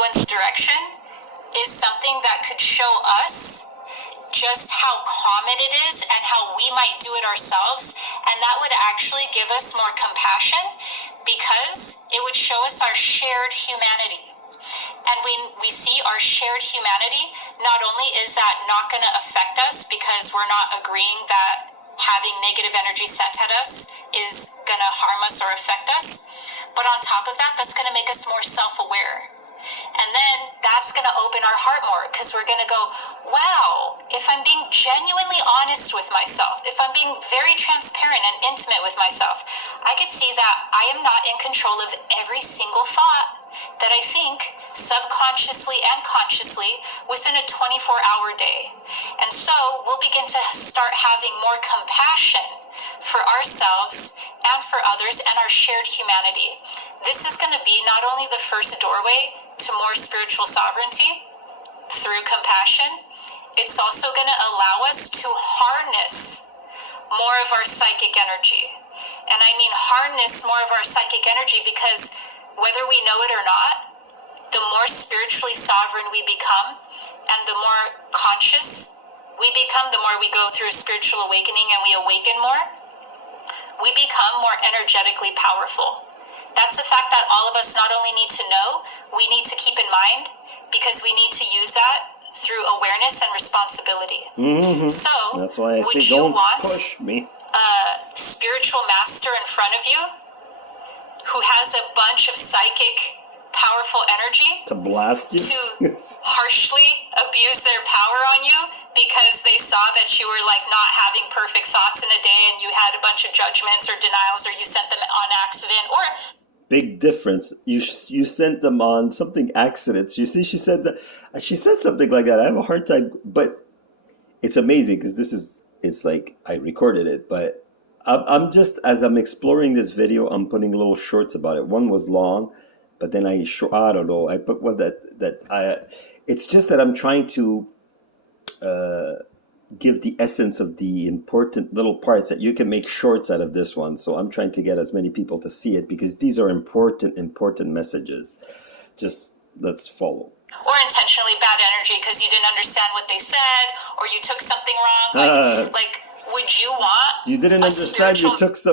anyone's direction is something that could show us just how common it is and how we might do it ourselves, and that would actually give us more compassion because it would show us our shared humanity. And when we see our shared humanity, not only is that not going to affect us because we're not agreeing that having negative energy sent at us is going to harm us or affect us, but on top of that, that's going to make us more self-aware. And then that's going to open our heart more because we're going to go, wow, if I'm being genuinely honest with myself, if I'm being very transparent and intimate with myself, I could see that I am not in control of every single thought that I think subconsciously and consciously within a 24-hour day. And so we'll begin to start having more compassion for ourselves and for others and our shared humanity. This is going to be not only the first doorway to more spiritual sovereignty through compassion, it's also going to allow us to harness more of our psychic energy. And I mean harness more of our psychic energy because whether we know it or not, the more spiritually sovereign we become and the more conscious we become, the more we go through a spiritual awakening and we awaken more, we become more energetically powerful. That's a fact that all of us not only need to know, we need to keep in mind because we need to use that through awareness and responsibility. Mm-hmm. So, that's why I would say you don't want push me. a spiritual master in front of you who has a bunch of psychic, powerful energy To blast you? to harshly abuse their power on you because they saw that you were like not having perfect thoughts in a day and you had a bunch of judgments or denials or you sent them on accident or Big difference. You sent them on something accidents. You see, she said something like that. I have a hard time, but it's amazing because it's like I recorded it, but I'm just, as I'm exploring this video, I'm putting little shorts about it. One was long, but then I don't know. I put what it's just that I'm trying to give the essence of the important little parts that you can make shorts out of this one. So I'm trying to get as many people to see it because these are important messages. Just let's follow. Or intentionally bad energy because you didn't understand what they said or you took something wrong. Like would you want you didn't understand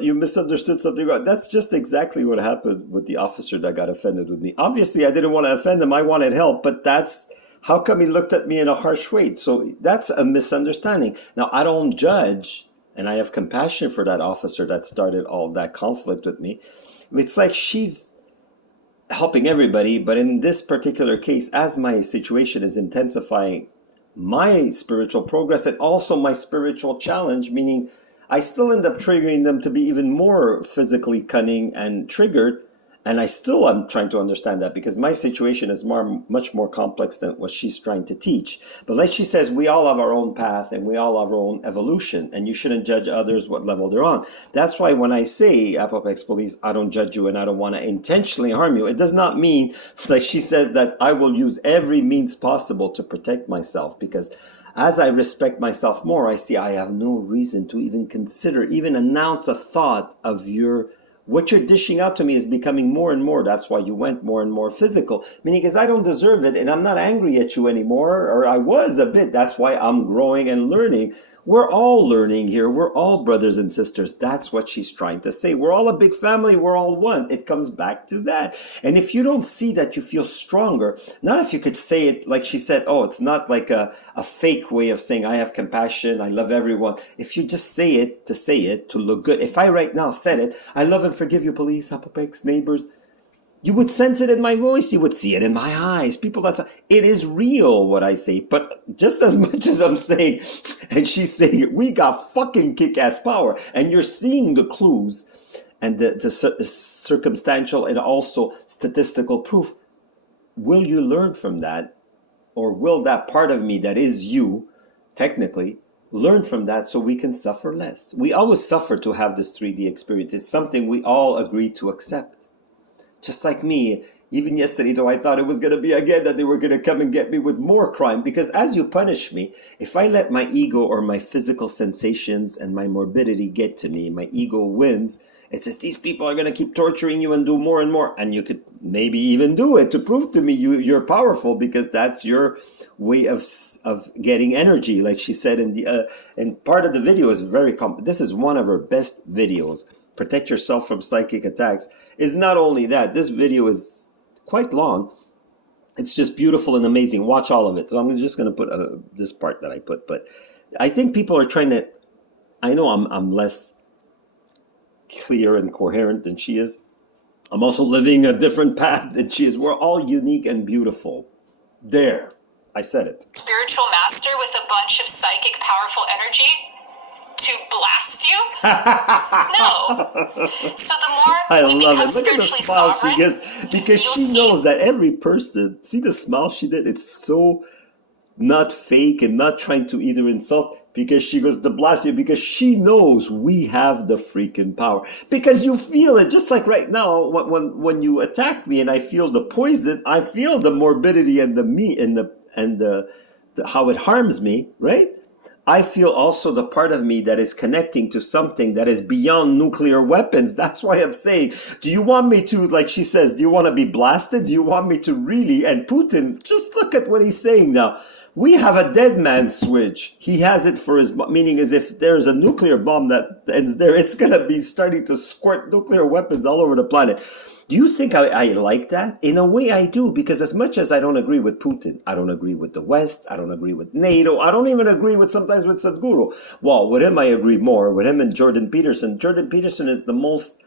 you misunderstood something wrong? That's just exactly what happened with the officer that got offended with me. Obviously I didn't want to offend him. I wanted help, but that's how come he looked at me in a harsh way? So that's a misunderstanding. Now, I don't judge, and I have compassion for that officer that started all that conflict with me. It's like she's helping everybody, but in this particular case, as my situation is intensifying my spiritual progress and also my spiritual challenge, meaning I still end up triggering them to be even more physically cunning and triggered. And I'm trying to understand that because my situation is much more complex than what she's trying to teach. But like she says, we all have our own path and we all have our own evolution, and you shouldn't judge others what level they're on. That's why when I say, Apopex Police, I don't judge you and I don't want to intentionally harm you, it does not mean, like she says, that I will use every means possible to protect myself, because as I respect myself more, I see I have no reason to even consider, even announce a thought of what you're dishing out to me is becoming more and more. That's why you went more and more physical. Meaning, because I don't deserve it and I'm not angry at you anymore, or I was a bit. That's why I'm growing and learning. We're all learning here. We're all brothers and sisters. That's what she's trying to say. We're all a big family. We're all one. It comes back to that. And if you don't see that, you feel stronger. Not if you could say it like she said, oh, it's not like a fake way of saying I have compassion, I love everyone. If you just say it, to look good. If I right now said it, I love and forgive you, police, Apopex, neighbors, you would sense it in my voice. You would see it in my eyes. It is real what I say. But just as much as I'm saying, and she's saying it, we got fucking kick-ass power. And you're seeing the clues and the circumstantial and also statistical proof. Will you learn from that? Or will that part of me that is you, technically, learn from that so we can suffer less? We always suffer to have this 3D experience. It's something we all agree to accept. Just like me, Even yesterday, though, I thought it was going to be again that they were going to come and get me with more crime. Because as you punish me, if I let my ego or my physical sensations and my morbidity get to me, my ego wins. It says these people are going to keep torturing you and do more and more. And you could maybe even do it to prove to me you're powerful, because that's your way of getting energy. Like she said in the and part of the video is very this is one of her best videos. Protect yourself from psychic attacks. Is not only that, this video is quite long. It's just beautiful and amazing. Watch all of it. So I'm just going to put this part that I put. But I think people are trying to, I know I'm less clear and coherent than she is. I'm also living a different path than she is. We're all unique and beautiful. There, I said it. Spiritual master with a bunch of psychic powerful energy to blast you? No. So the more we become spiritually sovereign, she gives, because she knows that every person, see the smile she did? It's so not fake and not trying to either insult, because she goes to blast you, because she knows we have the freaking power. Because you feel it, just like right now, when you attack me and I feel the poison, I feel the morbidity and the meat and the how it harms me, right? I feel also the part of me that is connecting to something that is beyond nuclear weapons. That's why I'm saying, do you want me to, like she says, do you want to be blasted? Do you want me to really? And Putin, just look at what he's saying now. We have a dead man switch. He has it for his, meaning as if there's a nuclear bomb that ends there, it's going to be starting to squirt nuclear weapons all over the planet. Do you think I like that? In a way I do, because as much as I don't agree with Putin, I don't agree with the West, I don't agree with NATO, I don't even agree with sometimes with Sadhguru. Well, with him I agree more, with him and Jordan Peterson. Jordan Peterson is the most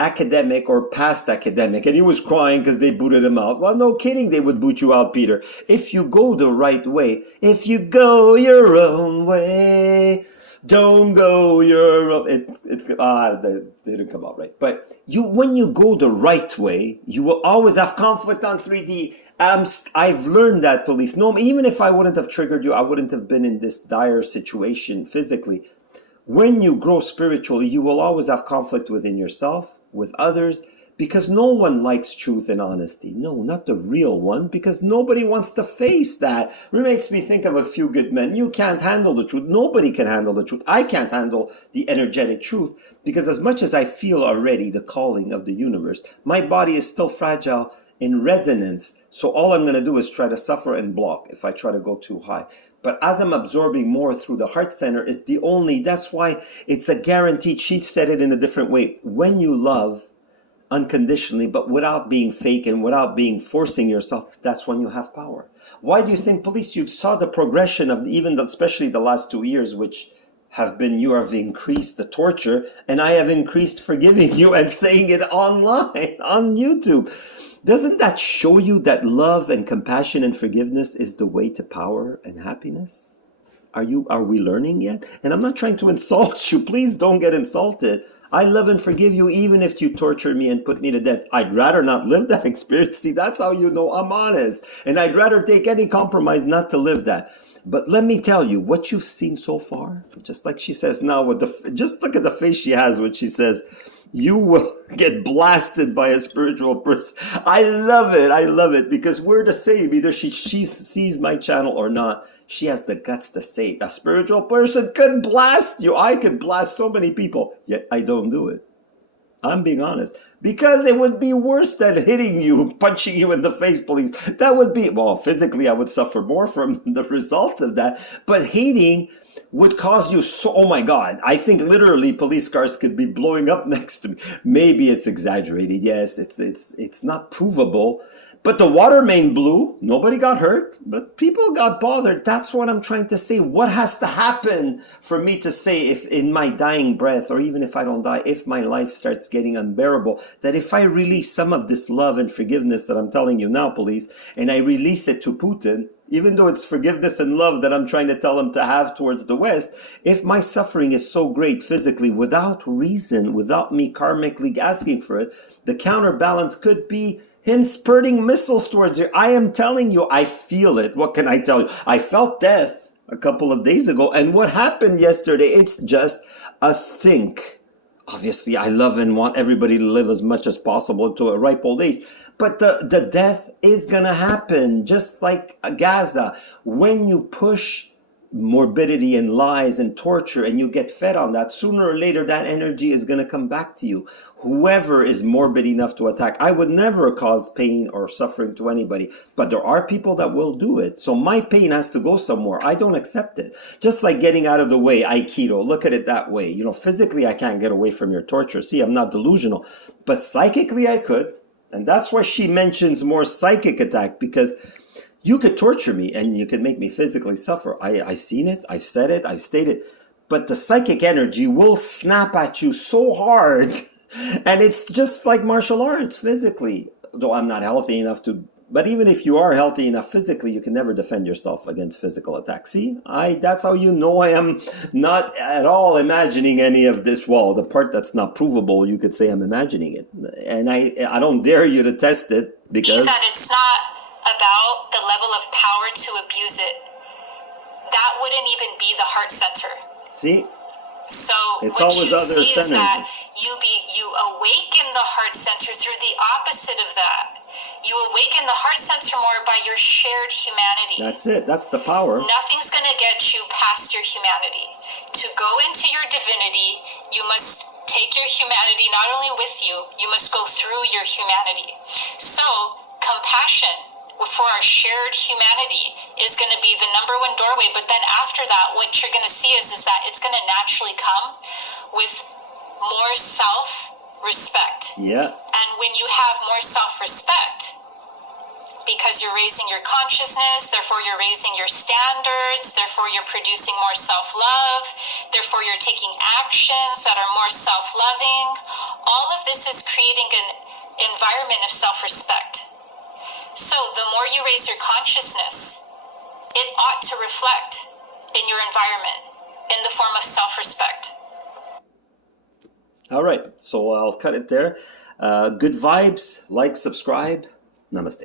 academic or past academic, and he was crying because they booted him out. Well, no kidding, they would boot you out, Peter. If you go the right way, if you go your own way, don't go your own. That didn't come out right. But when you go the right way, you will always have conflict on 3D. I've learned that, police. No, even if I wouldn't have triggered you, I wouldn't have been in this dire situation physically. When you grow spiritually, you will always have conflict within yourself, with others, because no one likes truth and honesty. No, not the real one, because nobody wants to face that. It makes me think of a few good men. You can't handle the truth. Nobody can handle the truth. I can't handle the energetic truth, because as much as I feel already the calling of the universe, my body is still fragile in resonance. So all I'm going to do is try to suffer and block if I try to go too high. But as I'm absorbing more through the heart center, is the only, that's why it's a guaranteed. She said it in a different way. When you love unconditionally, but without being fake and without being forcing yourself, that's when you have power. Why do you think, police, you saw the progression of especially the last 2 years, which have been, you have increased the torture, and I have increased forgiving you and saying it online, on YouTube. Doesn't that show you that love and compassion and forgiveness is the way to power and happiness? Are we learning yet? And I'm not trying to insult you. Please don't get insulted. I love and forgive you even if you torture me and put me to death. I'd rather not live that experience. See, that's how you know I'm honest. And I'd rather take any compromise not to live that. But let me tell you, what you've seen so far, just like she says now, just look at the face she has when she says, you will get blasted by a spiritual person. I love it, because we're the same. Either she sees my channel or not. She has the guts to say it. A spiritual person could blast you. I could blast so many people, yet I don't do it. I'm being honest. Because it would be worse than hitting you, punching you in the face, police. That would be, well, physically I would suffer more from the results of that. But hating would cause you oh my God, I think literally police cars could be blowing up next to me. Maybe it's exaggerated. Yes, it's not provable. But the water main blew. Nobody got hurt, but people got bothered. That's what I'm trying to say. What has to happen for me to say, if in my dying breath, or even if I don't die, if my life starts getting unbearable, that if I release some of this love and forgiveness that I'm telling you now, police, and I release it to Putin, even though it's forgiveness and love that I'm trying to tell him to have towards the West, if my suffering is so great physically without reason, without me karmically asking for it, the counterbalance could be him spurting missiles towards you. I am telling you, I feel it. What can I tell you? I felt death a couple of days ago. And what happened yesterday, it's just a sink. Obviously, I love and want everybody to live as much as possible to a ripe old age. But the death is gonna happen, just like Gaza. When you push morbidity and lies and torture and you get fed on that, sooner or later that energy is going to come back to you. Whoever is morbid enough to attack, I would never cause pain or suffering to anybody, but there are people that will do it. So my pain has to go somewhere. I don't accept it. Just like getting out of the way, Aikido, look at it that way. You know, physically I can't get away from your torture. See, I'm not delusional, but psychically I could. And that's why she mentions more psychic attack, because you could torture me and you could make me physically suffer. I seen it, I've said it, I've stated, but the psychic energy will snap at you so hard. And it's just like martial arts physically, though I'm not healthy enough to, but even if you are healthy enough physically, you can never defend yourself against physical attack. See, that's how you know I am not at all imagining any of this. Well, the part that's not provable, you could say I'm imagining it. And I don't dare you to test it, because that it's not about the level of power to abuse it. That wouldn't even be the heart center. See? So it's what always you other see is centers. that you awaken the heart center through the opposite of that. You awaken the heart center more by your shared humanity. That's it. That's the power. Nothing's going to get you past your humanity. To go into your divinity, you must take your humanity not only with you, you must go through your humanity. So compassion for our shared humanity is going to be the number one doorway. But then after that, what you're going to see is that it's going to naturally come with more self-respect. Yeah. And when you have more self-respect, because you're raising your consciousness, therefore you're raising your standards, therefore you're producing more self-love, therefore you're taking actions that are more self-loving. All of this is creating an environment of self-respect. So the more you raise your consciousness, it ought to reflect in your environment in the form of self-respect. All right, so I'll cut it there. Good vibes, like, subscribe. Namaste.